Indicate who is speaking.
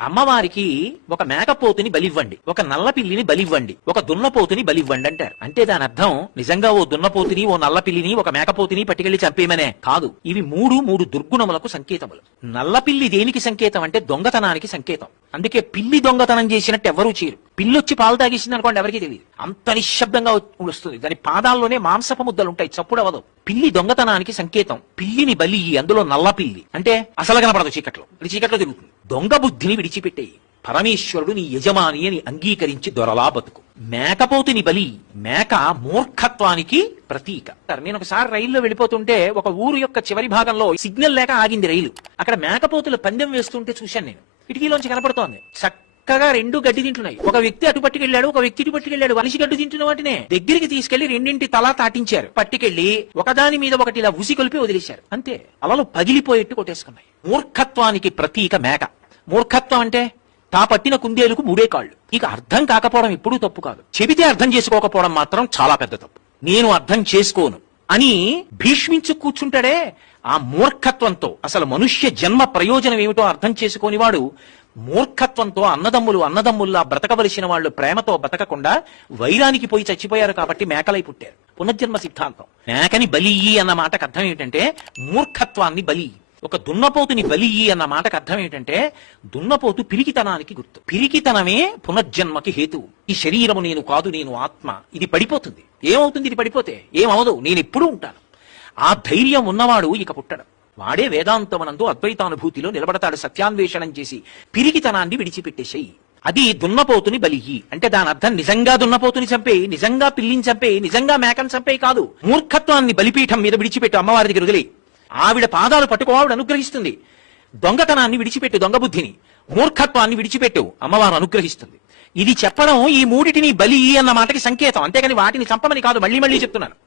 Speaker 1: అమ్మవారికి ఒక మేకపోతుని బలివ్వండి ఒక నల్ల పిల్లిని బలివ్వండి ఒక దున్నపోతుని బలివ్వండి అంటారు. అంటే దాని అర్థం నిజంగా ఓ దున్నపోతుని ఓ నల్ల పిల్లిని ఒక మేకపోతుని పట్టుకెళ్ళి చంపేయమనే కాదు. ఇవి మూడు మూడు దుర్గుణములకు సంకేతములు. నల్ల పిల్లి దేనికి సంకేతం అంటే దొంగతనానికి సంకేతం. అందుకే పిల్లి దొంగతనం చేసినట్టు ఎవరూ చేయరు. పిల్లొచ్చి పాలు తాగేసింది అనుకోండి ఎవరికి తెలియదు. అంత నిశ్శబ్దంగా వస్తుంది. దాని పాదాల్లోనే మాంసపు ముద్దలు ఉంటాయి చప్పుడు అవదు పిల్లి దొంగతనానికి సంకేతం. పిల్లిని బలి అందులో నల్ల పిల్లి అంటే అసలు కనపడదు చీకట్లో. అది చీకట్లో తిరుగుతుంది. దొంగ బుద్ధిని విడిచిపెట్టేయి పరమేశ్వరుడు నీ యజమాని అని అంగీకరించి దొరలా బతుకు. మేకపోతుని బలి మేక మూర్ఖత్వానికి ప్రతీక. నేను ఒకసారి రైల్లో వెళ్ళిపోతుంటే ఒక ఊరు యొక్క చివరి భాగంలో సిగ్నల్ లేక ఆగింది రైలు. అక్కడ మేకపోతులు పందెం వేస్తుంటే చూశాను నేను. కిటికీలోంచి కనపడుతోంది. చక్కగా రెండు గడ్డి తింటున్నాయి. ఒక వ్యక్తి అటు పట్టుకెళ్ళాడు ఒక వ్యక్తి ఇటు పట్టుకెళ్ళాడు. మనిషి గడ్డి తింటున్న వాటినే దగ్గరికి తీసుకెళ్ళి రెండింటి తలా తాటించారు. పట్టుకెళ్ళి ఒకదాని మీద ఒకటి ఇలా ఉసి కొలిపి వదిలేశారు. అంతే. అలలు పగిలిపోయేట్టు కొట్టేసుకున్నాయి. మూర్ఖత్వానికి ప్రతీక మేక. మూర్ఖత్వం అంటే తా పట్టిన కుందేలుకు మూడే కాళ్ళు. ఇక అర్థం కాకపోవడం ఎప్పుడూ తప్పు కాదు. చెబితే అర్థం చేసుకోకపోవడం మాత్రం చాలా పెద్ద తప్పు. నేను అర్థం చేసుకోను అని భీష్మించు కూర్చుంటాడే ఆ మూర్ఖత్వంతో. అసలు మనుష్య జన్మ ప్రయోజనం ఏమిటో అర్థం చేసుకోనివాడు మూర్ఖత్వంతో అన్నదమ్ములు అన్నదమ్ముల్లా బ్రతకవలసిన వాళ్ళు ప్రేమతో బ్రతకకుండా వైరానికి పోయి చచ్చిపోయారు కాబట్టి మేకలై పుట్టారు. పునర్జన్మ సిద్ధాంతం. మేకని బలి అన్న మాటకు అర్థం ఏమిటంటే మూర్ఖత్వాన్ని బలి ఒక దున్నపోతుని బలియి అన్న మాటకు అర్థం ఏంటంటే దున్నపోతు పిరికితనానికి గుర్తు. పిరికితనమే పునర్జన్మకి హేతువు. ఈ శరీరము నేను కాదు నేను ఆత్మ. ఇది పడిపోతుంది. ఏమవుతుంది? ఇది పడిపోతే. ఏమవదు? నేను ఎప్పుడూ ఉంటాను. ఆ ధైర్యం ఉన్నవాడు ఇక పుట్టడం. వాడే వేదాంతమనందు అద్వైతానుభూతిలో నిలబడతాడు సత్యాన్వేషణం చేసి పిరికితనాన్ని విడిచిపెట్టేసేయి. అది దున్నపోతుని బలిహి అంటే దాని అర్థం నిజంగా దున్నపోతుని చంపేయి నిజంగా పిల్లిని చంపేయి నిజంగా మేకను చంపేయి కాదు. మూర్ఖత్వాన్ని బలిపీఠం మీద విడిచిపెట్టు అమ్మవారి దగ్గర వదిలేయి. ఆవిడ పాదాలు పట్టుకో ఆవిడ అనుగ్రహిస్తుంది. దొంగతనాన్ని విడిచిపెట్టు దొంగ బుద్ధిని. మూర్ఖత్వాన్ని విడిచిపెట్టు అమ్మవారు అనుగ్రహిస్తుంది. ఇది చెప్పడం ఈ మూడిటిని బలి అన్న మాటకి సంకేతం. అంతేగాని వాటిని చంపమని కాదు మళ్ళీ మళ్ళీ చెప్తున్నాను.